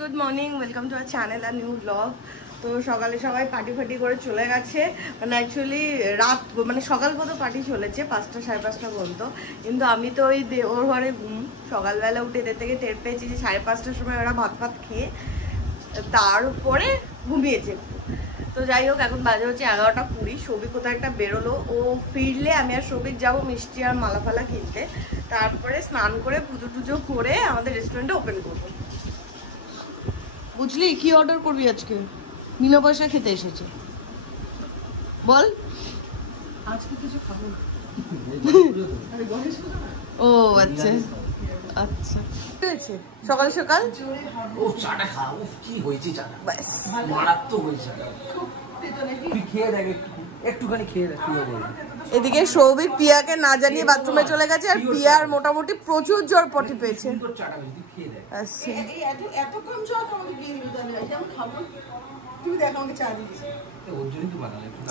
Good morning, welcome to our channel আর new vlog. তো সকালে সবাই পার্টি ফাটি করে চলে গেছে, মানে অ্যাকচুয়ালি রাত মানে সকাল পর্যন্ত পার্টি চলেছে 5টা সাড়ে 5টা পর্যন্ত। কিন্তু আমি তো ওই ওর ঘরে সকালবেলা উঠে এদের থেকে টের পেয়েছি যে 5:30টার সময় ওরা ভাত ভাত খেয়ে তারপরে ঘুমিয়েছে। তো যাই হোক, এখন বাজে হচ্ছে 11:20। সৌভিক কোথাও একটা বেরোলো, ও ফিরলে আমি আর সৌভিক যাবো মিষ্টি আর মালা ফালা কিনতে। তারপরে স্নান করে পুজো টুজো করে আমাদের রেস্টুরেন্টে ওপেন করবো। বুঝলি কি অর্ডার করবি আজকে? বিনা পয়সা খেতে এসেছে, বল। আজকে কিছু খাবো না। ও আচ্ছা আচ্ছা, ঠিক আছে। সকাল সকাল ও চাটা খাও, কি হয়েছে চাটা, বাস মারাত্মক হয়েছে। তুই খেয়ে দেখ, একটুখানি খেয়ে দেখ কি হবে। এদিকে সৌভিক পিয়াকে না জানিয়ে বাথরুমে চলে গেছে, আর পিয়ার মোটামুটি প্রচুর জ্বর পটি পেয়েছে।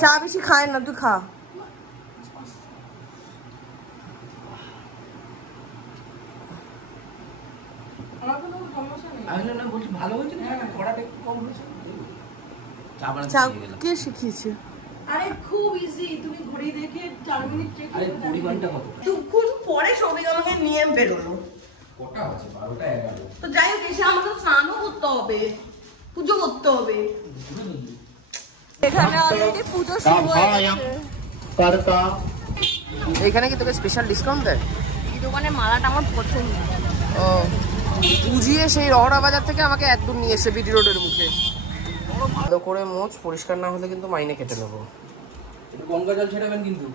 চা বেশি খায় না, তুই খা। চা কে শিখিয়েছে? আরে খুব ইজি, তুমি ঘড়ি দেখে 4 মিনিট চেক করে। আরে পরিমাণটা কত? দুপুর পরে সৌভিক আমাকে নিয়ে বেরোলো। কটা আছে? 12টা 11। তো যাই হোক, এসে আমাকে স্নানও করতে হবে, পুজো করতে হবে। এখানে অলরেডি পুজো শুরু হয়ে গেছে। করতা এখানে কি তোকে স্পেশাল ডিসকাউন্ট দেয়? এই দোকানে মালাটা আমার পছন্দ। ও, বুঝিয়ে সেই রহরা বাজার থেকে আমাকে একদম নিয়ে এসে বিডি রোডের মুখে। ভালো করে মোচ, পরিষ্কার না হলে কিন্তু মাইনে কেটে নেবো। গঙ্গা জল ছেড়াবেন কিন্তু।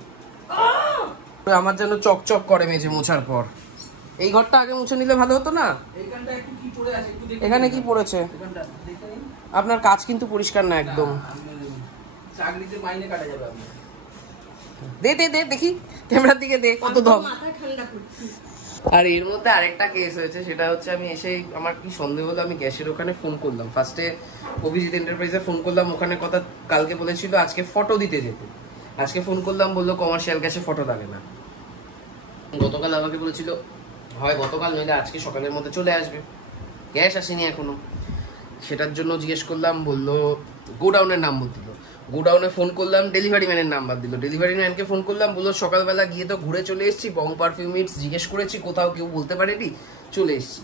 আমার যেন চকচক করে মেঝে মোছার পর। এই ঘরটা আগে মুছে নিলে ভালো হতো না? এখানে কি পড়েছে? আপনার কাজ কিন্তু পরিষ্কার না একদম। চাকরিতে মাইনে কাটা যাবে। দে দে দে দেখি, ক্যামেরার দিকে দে, কত দম। আর এর মধ্যে আরেকটা কেস হয়েছে, সেটা হচ্ছে আমি এসেই আমার কি সন্দেহ হলো, আমি গ্যাসের ওখানে ফোন করলাম। ফার্স্টে অভিজিৎ এন্টারপ্রাইজে ফোন করলাম, ওখানে কথা কালকে বলেছিল আজকে ফটো দিতে যেতে। আজকে ফোন করলাম, বললো কমার্শিয়াল গ্যাসে ফটো লাগে না। গতকাল আমাকে বলেছিল হয় গতকাল নইলে আজকে সকালের মধ্যে চলে আসবে। গ্যাস আসেনি এখনো। সেটার জন্য জিজ্ঞেস করলাম, বললো গোডাউনের নাম্বার দিল। গোডাউনে ফোন করলাম, ডেলিভারি ম্যানের নাম্বার দিল। ডেলিভারি ম্যানকে ফোন করলাম, বললো সকালবেলা গিয়ে তো ঘুরে চলে এসেছি, বং পারফিউমিটস জিজ্ঞেস করেছি, কোথাও কেউ বলতে পারেনি, চলে এসেছি।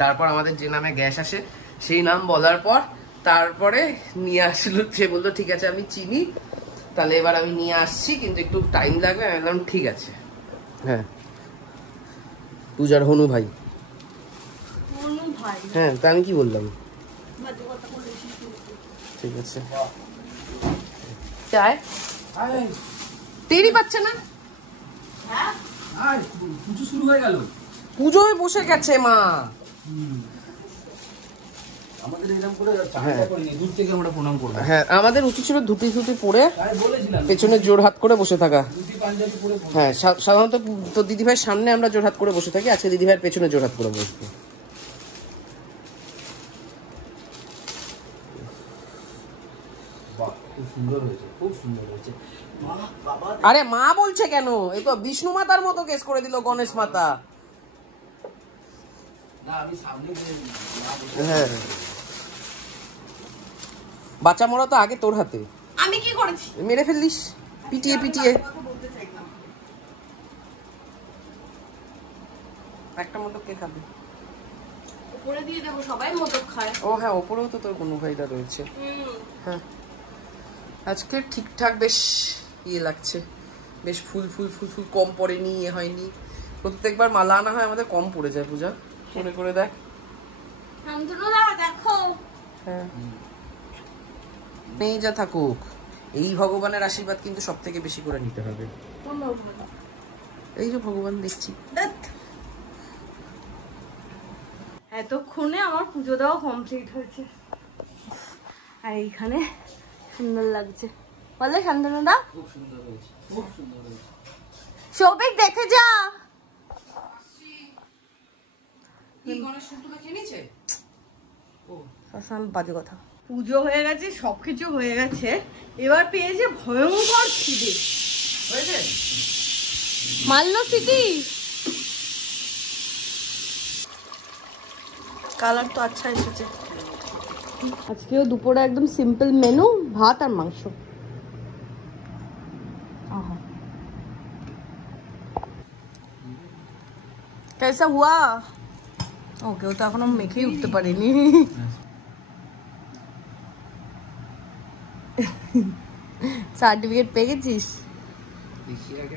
তারপর আমাদের যে নামে গ্যাস আসে সেই নাম বলার পর তারপরে নিয়ে আসলো। সে বললো ঠিক আছে আমি চিনি, তাহলে এবার আমি নিয়ে আসছি, কিন্তু একটু টাইম লাগবে। আমি বললাম ঠিক আছে। হ্যাঁ, পূজার হনু ভাই। হ্যাঁ, তা আমি কি বললাম? ঠিক আছে, চায় তেরি পাচ্ছে না। পুজো শুরু হয়ে গেল, পুজোয় বসে গেছে মা। হ্যাঁ, আমাদের উচিত ছিল ধুতি ধুতি পরে পেছনে জোর হাত করে বসে থাকা। হ্যাঁ, সাধারণত তো দিদিভাইয়ের সামনে আমরা জোর হাত করে বসে থাকি, আজকে দিদিভাইয়ের পেছনে জোর হাত করে বসবো। আরে মা বলছে কেন? এই তো বিষ্ণু মাতার মতো কেস করে দিল গণেশ মাতা। হ্যাঁ, বাচ্চা মরা তো আগে তোর হাতে। আমি কি করেছি? মেরে ফেললিস পিটিয়ে পিটিয়ে। একটা মোটক কে খাবে? উপরে দিয়ে দেবো, সবাই মোটক খায়। ও হ্যাঁ, ওপরেও তো তোর কোনো ভাইটা রয়েছে। হ্যাঁ, আজকে ঠিকঠাক বেশ ইয়ে লাগছে, বেশ ফুল ফুল ফুল ফুল কম পড়েনি, ইয়ে হয়নি। প্রত্যেকবার মালা আনা হয় আমাদের, কম পড়ে যায়। পূজা মনে করে দেখ। দেখো, হ্যাঁ, নেই যা থাকুক, এই ভগবানের আশীর্বাদ কিন্তু সব থেকে বেশি করে নিতে হবে। এই যে ভগবান দেখছি। এতক্ষণে আমার পুজো দেওয়া কমপ্লিট হয়েছে, আর এইখানে সুন্দর লাগছে। বলে শান্তনুদা খুব সুন্দর হয়েছে, খুব সুন্দর হয়েছে। সৌভিক দেখে যা। কি গণেশ শুটুকে খেয়েছে? ও বাজে কথা। পুজো হয়ে গেছে, সবকিছু হয়ে গেছে, এবার পেয়েছে ভয়ঙ্কর খিদে। হয়েছে মারলো সিটি। কালার তো আচ্ছা এসেছে। আজকেও দুপুরে একদম সিম্পল মেনু, ভাত আর মাংস। कैसा हुआ? ওকে, ও তো এখনো মেখেই উঠতে পারিনি। সার্টিফিকেট পেয়ে গেছিস?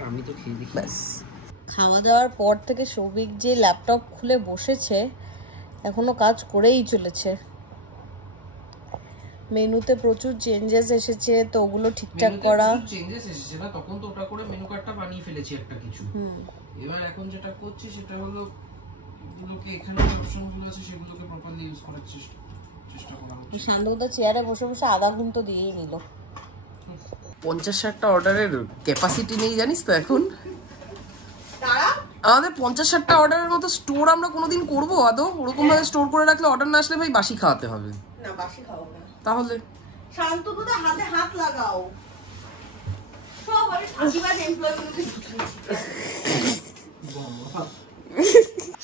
আমি তো খেয়ে দেখি। ব্যাস, খাওয়া দাওয়ার পর থেকে সৌভিক যে ল্যাপটপ খুলে বসেছে, এখনো কাজ করেই চলেছে। মেনুতে প্রচুর চেঞ্জেস এসেছে, তো ওগুলো ঠিকঠাক করা। চেঞ্জেস এসেছে না, তখন তো ওটা করে মেনু কার্ডটা বানিয়ে ফেলেছি একটা কিছু। এবার এখন যেটা করছি সেটা হলো এগুলোকে, এখানে যে অপশনগুলো আছে সেগুলোকে প্রপারলি ইউজ করার চেষ্টা করা হচ্ছে। শান্তদা চেয়ারে বসে বসে আধা ঘন্টা দিয়েই নিল। 50-60টা অর্ডারের ক্যাপাসিটি নেই জানিস তো এখন। আমাদের 50-60টা অর্ডারের মতো স্টোর আমরা কোনোদিন করবো আদৌ? ওরকম ভাবে স্টোর করে রাখলে অর্ডার না আসলে ভাই বাসি খাওয়াতে হবে। না, বাসি খাবো না। তাহলে শান্তদা হাতে হাত লাগাও। সব আরে ফাঁকিবাজ এমপ্লয়িগুলোকে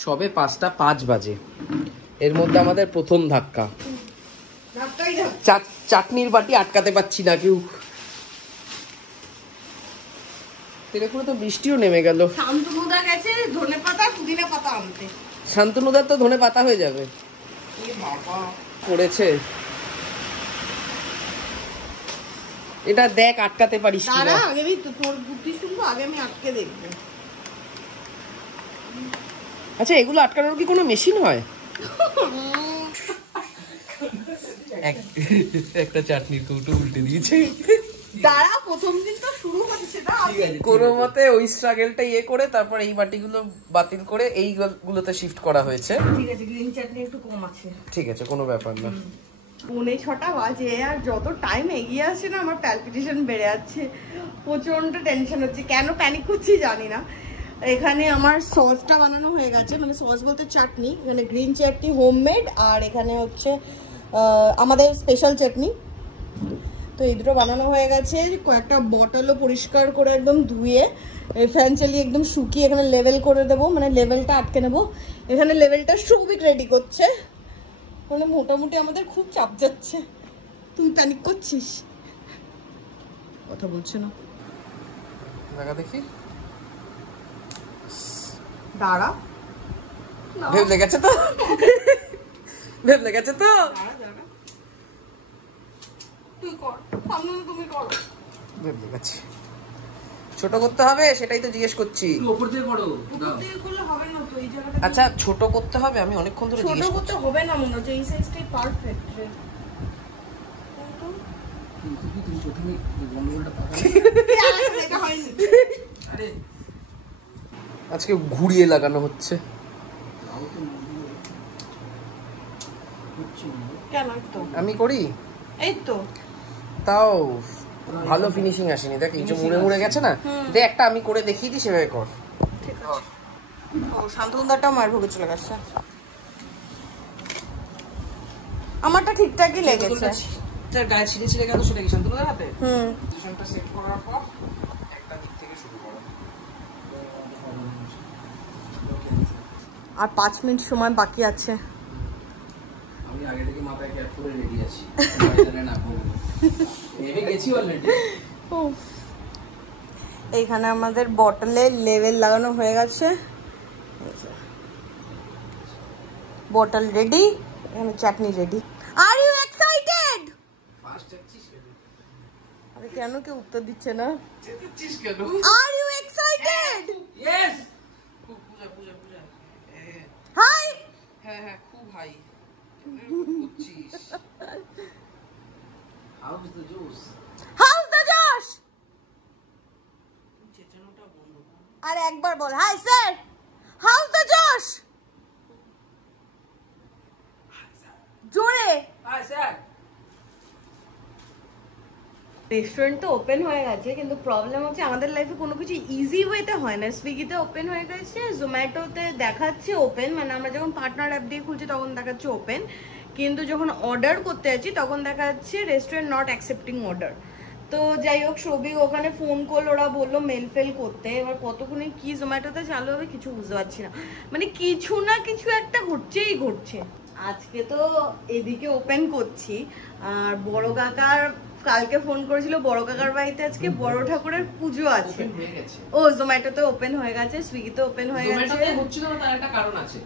সবে 5:05 বাজে, এর মধ্যে আমাদের প্রথম ধাক্কা। চাটনির বাটি আটকাতে পারছি না কেউ। তেলেপুরে তো বৃষ্টিও নেমে গেল। শান্তনুদা গেছে ধনেপাতা পুদিনা পাতা আনতে। শান্তনুদার তো ধনে পাতা হয়ে যাবে। পড়েছে এটা, দেখ আটকাতে পারিস কিনা। আগে আমি তোর বুদ্ধি শুনবো, আগে আমি আটকে দেখবো। আচ্ছা, এগুলো আটকানোর কি কোনো মেশিন হয়? একটা চাটনির কৌটো উল্টে দিয়েছে। দাঁড়া, প্রথম দিন তো শুরু হচ্ছে না। কোনো মতে ওই স্ট্রাগলটা ইয়ে করে তারপর এই বাটিগুলো বাতিল করে এইগুলোতে শিফট করা হয়েছে। ঠিক আছে, গ্রিন চাটনি একটু কম আছে। ঠিক আছে, কোনো ব্যাপার না। 6:45 বাজে, আর যত টাইম এগিয়ে আসছে না আমার প্যালপিটেশন বেড়ে যাচ্ছে, প্রচন্ড টেনশন হচ্ছে। কেন প্যানিক করছি জানি না। এখানে আমার সসটা বানানো হয়ে গেছে, মানে সস বলতে চাটনি, মানে গ্রিন চাটনি হোমমেড, আর এখানে হচ্ছে আমাদের স্পেশাল চাটনি। তো এই দুটো বানানো হয়ে গেছে। কয়েকটা বটলও পরিষ্কার করে একদম ধুয়ে ফ্যান চালিয়ে একদম শুকিয়ে এখানে লেভেল করে দেবো, মানে লেভেলটা আটকে নেবো। এখানে লেভেলটা সৌভিক রেডি করছে, মানে মোটামুটি আমাদের খুব চাপ যাচ্ছে। তুই প্যানিক করছিস? কথা বলছে না, দেখা দেখি। দাঁড়া, ভেব লেগেছে তো, ভেব লেগেছে তো। তুই কর, তুমি করো। ভেব লেগেছে। ছোট করতে হবে সেটাই তো জিজ্ঞেস করছি। উপর থেকে করো। উপর থেকে করলে হবে না তো, এই জায়গাটা। আচ্ছা, ছোট করতে হবে? আমি অনেকক্ষণ ধরে জিজ্ঞেস ছোট করছি। করতে হবে না মনে হচ্ছে, এই সাইজটাই পারফেক্ট রে। তুমি প্রথমে গন্ডগোলটা পাবে। এটা হয়নি। আরে আজকে ঘুরিয়ে লাগানো হচ্ছে। কেন? তো আমি করি, এই তো তাও ভালো ফিনিশিং আসেনি। দেখ এই যে মুড়ে মুড়ে গেছে না, দে একটা আমি করে দেখিয়ে দিই, সেভাবে কর। ঠিক আছে। ও, শান্তনুদাটাও মার ভোগে চলে গেছে। আমারটা ঠিকঠাকই লেগেছে। যার গায়ে ছিঁড়ে ছিঁড়ে গেল সেটা কি শান্তনুদার হাতে? পজিশনটা সেট করার পর একটা দিক থেকে শুরু করো। আর 5 মিনিট সময় বাকি আছে। আমি আগে থেকে মাথায় ক্যাপ করে রেডি আছি। না বলবো। নেমে গেছি অলরেডি। এইখানে আমাদের বটলে লেভেল লাগানো হয়ে গেছে, বটল রেডি, এখানে chutney ready. Are you excited? First যাচ্ছিস কেন? আরে কেন কেউ উত্তর দিচ্ছে না? চেঁচাচ্ছিস কেন? Are you excited? Yes. Puja Puja Puja. Hi. হ্যাঁ হ্যাঁ, খুব হাই করছিস। How's the juice. How's the josh? চেঁচানোটা বন্ধ কর। আর একবার বল, hi sir, how's the josh? জোরে। Hi sir. রেস্টুরেন্ট তো ওপেন হয়ে গেছে, কিন্তু প্রবলেম হচ্ছে আমাদের লাইফে কোনো কিছু ইজি ওয়েতে হয় না। সুইগিতে ওপেন হয়ে গেছে, জোম্যাটোতে দেখাচ্ছে ওপেন, মানে আমরা যখন পার্টনার অ্যাপ দিয়ে খুলছি তখন দেখাচ্ছে ওপেন, কিন্তু যখন অর্ডার করতে যাচ্ছি তখন দেখা যাচ্ছে রেস্টুরেন্ট নট অ্যাকসেপ্টিং অর্ডার। তো যাই হোক, সৌভিক ওখানে ফোন করলো, ওরা বললো মেল ফেল করতে। এবার কতক্ষণে কি জোম্যাটোতে চালু হবে কিছু বুঝতে পারছি না, মানে কিছু না কিছু একটা ঘটছেই ঘটছে। আজকে তো এদিকে ওপেন করছি, আর বড় কাকার কালকে ফোন করেছিল, বড় কাকার বাড়িতে আজকে বড় ঠাকুরের পুজো আছে। ও জোম্যাটোতে ওপেন হয়ে গেছে, সুইগিতে ওপেন হয়ে গেছে। জোম্যাটোতে হচ্ছিল না, তার একটা কারণ আছে।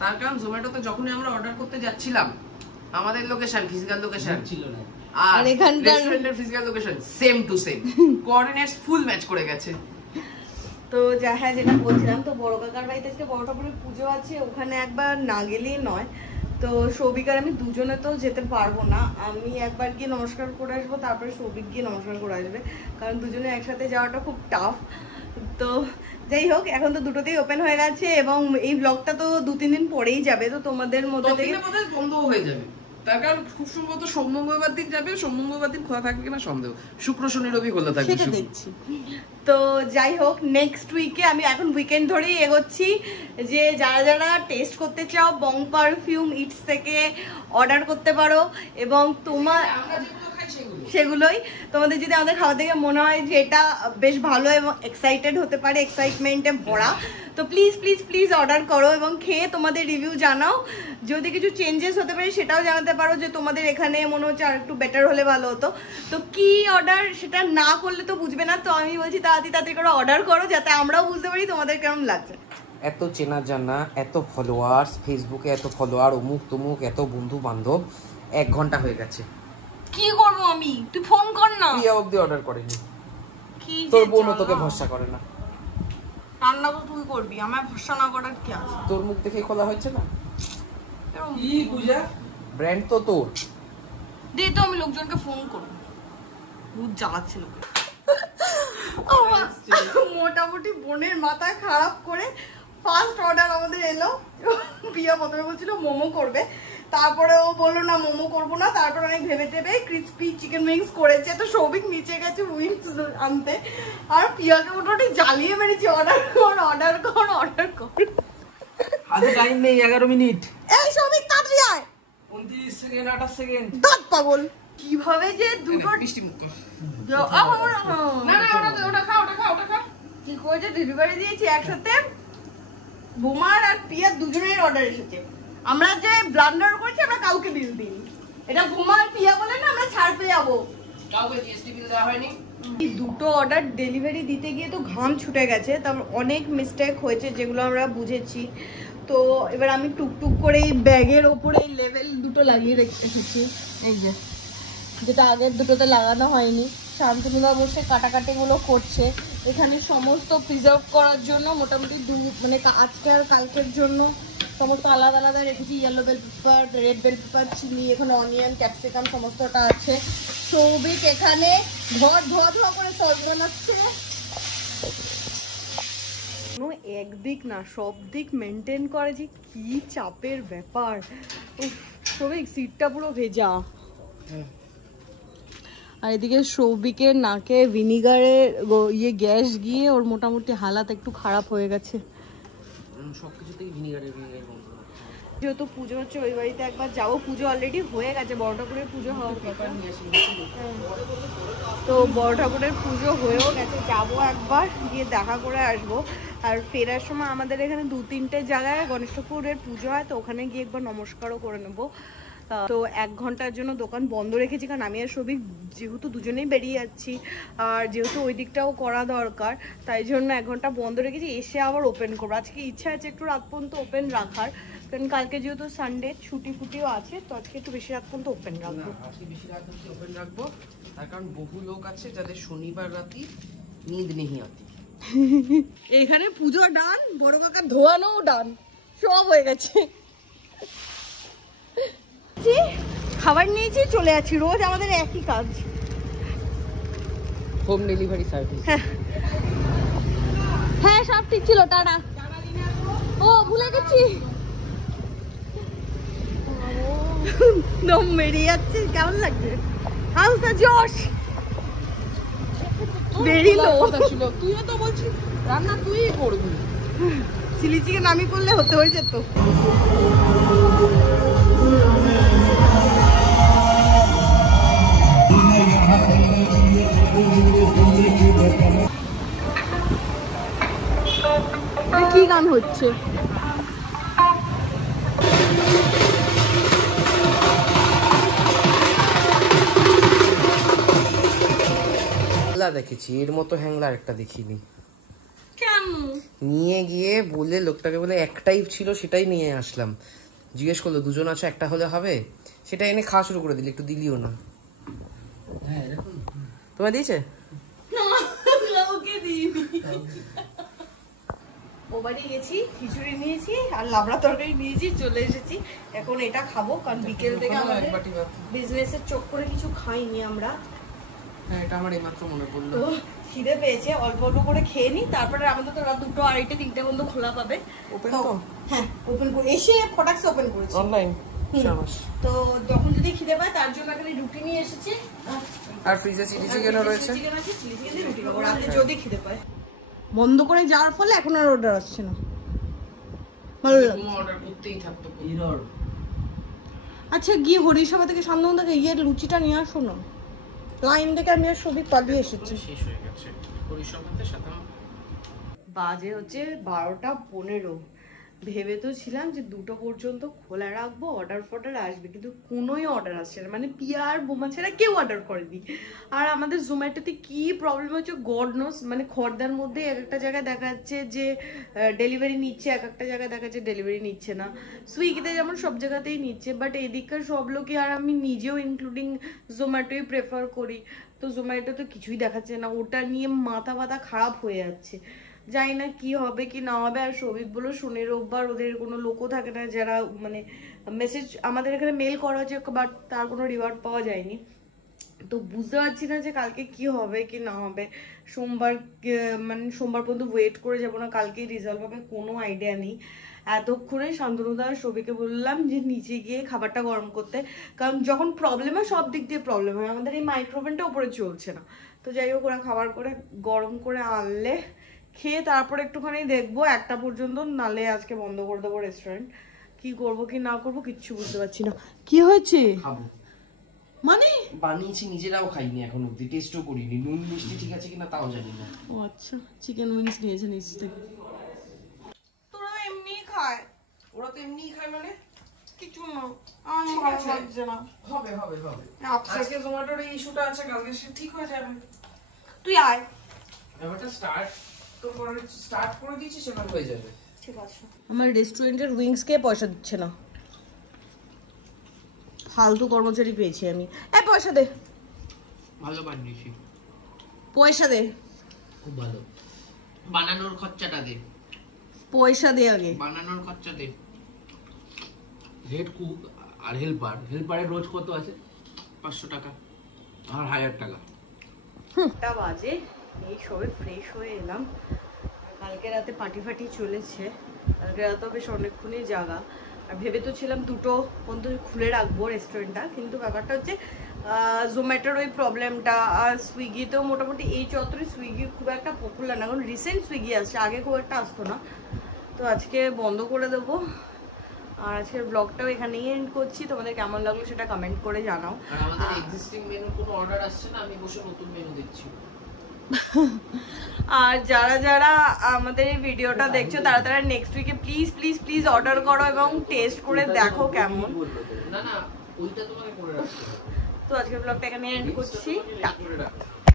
তার কারণ জোম্যাটোতে যখনই আমরা অর্ডার করতে যাচ্ছিলাম, আমাদের লোকেশন ফিজিক্যাল লোকেশন ছিল না, আর এখানকার রেস্টুরেন্টের physical location same to same, coordinates full match করে গেছে। তো হ্যাঁ, যেটা বলছিলাম, তো বড় কাকার বাড়িতে আজকে বড় ঠাকুরের পুজো আছে, ওখানে একবার না গেলেই নয়। তো সৌভিক আর আমি দুজনে তো যেতে পারবো না, আমি একবার গিয়ে নমস্কার করে আসবো, তারপরে সৌভিক গিয়ে নমস্কার করে আসবে, কারণ দুজনে একসাথে যাওয়াটা খুব টাফ। তো যাই হোক, এখন তো দুটোতেই ওপেন হয়ে গেছে, এবং এই ব্লগটা তো 2-3 দিন পরেই যাবে, তো তোমাদের মধ্যে থেকে বন্ধ হয়ে যাবে। তার কারণ খুব সম্ভবত সোমবার দিন যাবে, সোমবার দিন খোলা থাকবে কিনা সন্দেহ, শুক্র শনি রবি খোলা থাকবে সেটা দেখছি। তো যাই হোক, নেক্সট উইকে আমি এখন উইকেন্ড ধরেই এগোচ্ছি, যে যারা যারা টেস্ট করতে চাও বং পারফিউম ইটস থেকে অর্ডার করতে পারো, এবং তোমার সেগুলোই তোমাদের যদি আমাদের খাওয়া দেখে মনে হয় যে এটা বেশ ভালো এবং এক্সাইটেড হতে পারে, এক্সাইটমেন্টে ভরা, তো প্লিজ প্লিজ প্লিজ অর্ডার করো এবং খেয়ে তোমাদের রিভিউ জানাও। যদি কিছু চেঞ্জেস হতে পারে সেটাও জানাতে পারো, যে তোমাদের এখানে মনে হচ্ছে আর একটু বেটার হলে ভালো হতো। তো কি অর্ডার সেটা না করলে তো বুঝবে না, তো আমি বলছি তাড়াতাড়ি করে অর্ডার করো, যাতে আমরাও বুঝতে পারি তোমাদের কেমন লাগছে। এত চেনা জানা, এত ফলোয়ার্স, ফেসবুকে এত ফলোয়ার, অমুক তমুক, এত বন্ধু বান্ধব, 1 ঘন্টা হয়ে গেছে। কি করবো আমি? তুই ফোন কর না। প্রিয়া অবধি অর্ডার করেনি, কি তোর বোনও তোকে ভরসা করে না। রান্না তো তুই করবি, আমার ভরসা না করার কি আছে? তোর মুখ দেখেই খোলা হচ্ছে না। কি পূজা, ব্র্যান্ড তো তোর। দে তো, আমি লোকজনকে ফোন করবো, বহুত জ্বালাচ্ছে লোক। মোটামুটি বোনের মাথায় খারাপ করে ফার্স্ট অর্ডার আমাদের এলো। প্রিয়া প্রথমে বলছিল মোমো করবে, তারপরে ও বললো না মোমো করবো না, তারপরে অনেক ভেবে টেবে ক্রিসপি চিকেন উইংস করেছে। তো সৌভিক নিচে গেছে উইংস আনতে, আর প্রিয়াকে মোটামুটি জ্বালিয়ে মেরেছি, অর্ডার কর অর্ডার কর অর্ডার কর। হাতে টাইম নেই, 11 মিনিট। এই সৌভিক তাড়াতাড়ি আয়। 29 সেকেন্ড, 28 সেকেন্ড। দাঁত পাগল, কিভাবে যে দুটো মিষ্টি মুখ কর। না না, ওটা খা, ওটা খা, ওটা খা। কি করেছে, ডেলিভারি দিয়েছি একসাথে, বোমার আর পিয়ার দুজনের অর্ডার এসেছে। আমরা যে ব্লান্ডার করেছি আমরা কাউকে বিল দিইনি, এটা বোমার পিয়া বলে না আমরা ছাড় পেয়ে যাবো, কাউকে জিএসটি বিল দেওয়া হয়নি। দুটো অর্ডার ডেলিভারি দিতে গিয়ে তো ঘাম ছুটে গেছে, তারপর অনেক মিস্টেক হয়েছে যেগুলো আমরা বুঝেছি। তো এবার আমি টুকটুক করে এই ব্যাগের ওপরে লেভেল দুটো লাগিয়ে রেখেছি, এই যে যেটা আগের দুটোতে লাগানো হয়নি। শান্তনুদা বসে কাটাকাটিগুলো করছে, এখানে সমস্ত প্রিজার্ভ করার জন্য মোটামুটি মানে আজকে আর কালকের জন্য সমস্ত আলাদা আলাদা রেখেছি। Yellow bell pepper, red bell pepper, চিনি, এখানে অনিয়ন, ক্যাপসিকাম সমস্তটা আছে। সৌভিক এখানে ধোয়া করে সস বানাচ্ছে। একদিক না সব দিক মেনটেন করে, যে কি চাপের ব্যাপার। সৌভিক সিটটা পুরো ভেজা, আর এদিকে সৌভিকের নাকে ভিনিগারের গ্যাস গিয়ে ওর মোটামুটি হালাত একটু খারাপ হয়ে গেছে। সবকিছুতেই ভিনিগারের গন্ধ। যেহেতু পুজো হচ্ছে ওই বাড়িতে একবার যাবো, পুজো অলরেডি হয়ে গেছে, বড় ঠাকুরের পুজো হওয়ার কথা। তো বড় ঠাকুরের পুজো হয়েও গেছে, যাবো একবার গিয়ে দেখা করে আসবো। আর ফেরার সময় আমাদের এখানে 2-3টে জায়গায় গণেশ ঠাকুরের পুজো হয়, তো ওখানে গিয়ে একবার নমস্কারও করে নেবো। তো 1 ঘন্টার জন্য দোকান বন্ধ রেখেছি, কারণ আমি আর সৌভিক যেহেতু দুজনেই বেরিয়ে যাচ্ছি, আর যেহেতু ওই দিকটাও করা দরকার, তাই জন্য 1 ঘন্টা বন্ধ রেখেছি, এসে আবার ওপেন করবো। আজকে ইচ্ছা আছে একটু রাত পর্যন্ত ওপেন রাখার, কারণ কালকে যেহেতু সানডে ছুটি ফুটিও আছে, তো আজকে একটু বেশি রাত পর্যন্ত ওপেন রাখবো। আজকে বেশি রাত পর্যন্ত ওপেন রাখবো, তার কারণ বহু লোক আছে যাদের শনিবার রাতে নিদ নেই আতি। এখানে পুজো ডান, বড় কাকার ধোয়ানো ডান, সব হয়ে গেছে। খাবার নিয়েছি, চলে যাচ্ছি, রোজ আমাদের একই কাজ, হোম ডেলিভারি সার্ভিস। হ্যাঁ সব ঠিক ছিল, টাটা। ও ভুলে গেছি, দম বেরিয়ে যাচ্ছে, কেমন লাগছে? হাউসটা জশ বেরিলো। তুইও তো বলছিস রান্না তুই করবি, চিলি চিকেন আমি করলে হতে হয়ে যেত। কি গান হচ্ছে? দেখেছি, এর মতো হ্যাংলা একটা দেখিনি। কেন নিয়ে গিয়ে বলে লোকটাকে বলে একটাই ছিল সেটাই নিয়ে আসলাম। জিজ্ঞেস করলো দুজন আছে একটা হলে হবে, সেটা এনে খাওয়া শুরু করে দিলি, একটু দিলিও না। হ্যাঁ দেখুন তোমার দিয়েছে? ও বাড়ি গেছি, খিচুড়ি নিয়েছি আর লাবড়া তরকারি নিয়েছি, চলে এসেছি। এখন এটা খাবো কারণ বিকেল থেকে আমাদের বিজনেসের চোখ করে কিছু খাইনি আমরা। হ্যাঁ এটা আমার এইমাত্র মনে পড়লো। তো খিদে পেয়েছে, অল্প অল্প করে খেয়ে নি, তারপরে আমাদের তো রাত 2টো 2:30 3টে পর্যন্ত খোলা পাবে। ওপেন তো? হ্যাঁ ওপেন করে এসে ফটাক্স ওপেন করেছি অনলাইন। তো যখন যদি খিদে পায় তার জন্য এখানে রুটি নিয়ে এসেছি, আর ফ্রিজে চিলি চিকেনও রয়েছে। চিকেন আছে, চিলি চিকেন দিয়ে রুটি খাবো রাতে যদি খিদে পায়। বন্ধ করে যাওয়ার ফলে এখন আর অর্ডার আসছে না, ভালো লাগে। অর্ডার করতেই থাকতো। আচ্ছা গিয়ে হরিসভা থেকে সান্দান থেকে ইয়ের লুচিটা নিয়ে আসো না, লাইন থেকে আমি আর সবই পালিয়ে এসেছি। শেষ হয়ে গেছে হরিসভাতে সাথে। বাজে হচ্ছে 12টা 15। ভেবে তো ছিলাম যে 2টো পর্যন্ত খোলা রাখবো, অর্ডার ফর্ডার আসবে, কিন্তু কোনোই অর্ডার আসছে না, মানে পিয়া আর বোমা ছাড়া কেউ অর্ডার করেনি। আর আমাদের জোম্যাটোতে কি প্রবলেম হচ্ছে গড নোস, মানে খর্দার মধ্যে এক একটা জায়গায় দেখা যাচ্ছে যে ডেলিভারি নিচ্ছে, এক একটা জায়গায় দেখা যাচ্ছে ডেলিভারি নিচ্ছে না। সুইগিতে যেমন সব জায়গাতেই নিচ্ছে, বাট এদিককার সব লোকই আর আমি নিজেও ইনক্লুডিং জোম্যাটোই প্রেফার করি, তো জোম্যাটো তো কিছুই দেখাচ্ছে না। ওটা নিয়ে মাথা ব্যথা খারাপ হয়ে যাচ্ছে, জানি না কি হবে কি না হবে। আর সৌভিক বললো শনি রোববার ওদের কোনো লোকও থাকে না যারা মানে মেসেজ আমাদের এখানে মেল করা হচ্ছে, বাট তার কোনো রিওয়ার্ড পাওয়া যায়নি। তো বুঝতে পারছি না যে কালকে কি হবে কি না হবে। সোমবার মানে সোমবার পর্যন্ত ওয়েট করে যাবো না, কালকেই রেজাল্ট হবে, কোনো আইডিয়া নেই। এতক্ষণে শান্তনুদা আর সবিকে বললাম যে নিচে গিয়ে খাবারটা গরম করতে, কারণ যখন প্রবলেম হয় সব দিক দিয়ে প্রবলেম হয়, আমাদের এই মাইক্রোওভেনটা উপরে চলছে না। তো যাই হোক ওরা খাবার করে গরম করে আনলে খেয়ে তারপরে একটুখানি দেখবো 1টা পর্যন্ত, নালে আজকে বন্ধ করে দেবো রেস্টুরেন্ট। কি করবো কি না করবো কিচ্ছু বুঝতে পারছি না। কি হয়েছে খাবো মানে? বানিয়েছি নিজেরাও খাইনি এখন অব্দি, টেস্টও করিনি, নুন মিষ্টি ঠিক আছে কিনা তাও জানি না। ও আচ্ছা, চিকেন উইংস নিয়েছে নিচ থেকে। তোরা এমনি খায়? ওরা তো এমনিই খায়, মানে কিছু না, আমার ভালো লাগছে না। হবে হবে হবে, আজকে জোম্যাটোর এই ইস্যুটা আছে, কালকে সে ঠিক হয়ে যাবে। তুই আয়, ব্যাপারটা স্টার্ট করে দিয়েছি, সেটা হয়ে যাবে। ঠিক আছে। আমার রেস্টুরেন্টের উইংস কে পয়সা দিচ্ছে না, ফালতু কর্মচারী পেয়েছি আমি। পয়সা দে, ভালো বানিয়েছি, পয়সা দে, খুব ভালো। বানানোর খরচাটা দে, পয়সা দে আগে, বানানোর খরচা দে। হেড কুক আর হেল্পারের রোজ কত আছে? 500 টাকা আর 1000 টাকা। টা বাজে, এই সবে ফ্রেশ হয়ে এলাম। কালকে রাতে পার্টি ফাটি চলেছে, কালকে রাতে বেশ অনেকক্ষণই জাগা। আর ভেবে তো ছিলাম 2টো পর্যন্ত খুলে রাখবো রেস্টুরেন্টটা, কিন্তু ব্যাপারটা হচ্ছে জোম্যাটোর ওই প্রবলেমটা। আর সুইগিতেও মোটামুটি এই চত্বরে সুইগি খুব একটা পপুলার না, কারণ রিসেন্ট সুইগি আসছে, আগে খুব একটা আসতো না। তো আজকে বন্ধ করে দেবো। আর আজকের ব্লগটাও এখানেই এন্ড করছি। তোমাদের কেমন লাগলো সেটা কমেন্ট করে জানাও। আর আমাদের এক্সিস্টিং মেনুর কোনো অর্ডার আসছে না, আমি বসে নতুন মেনু দেখছি। আর যারা যারা আমাদের এই ভিডিওটা দেখছো তারা তারা নেক্সট উইকে প্লিজ প্লিজ প্লিজ অর্ডার করো এবং টেস্ট করে দেখো কেমন। না না ওইটা তোমাকে করে রাখতে হবে। তো আজকের ব্লগটা এখানে এন্ড করছি। করে রাখো।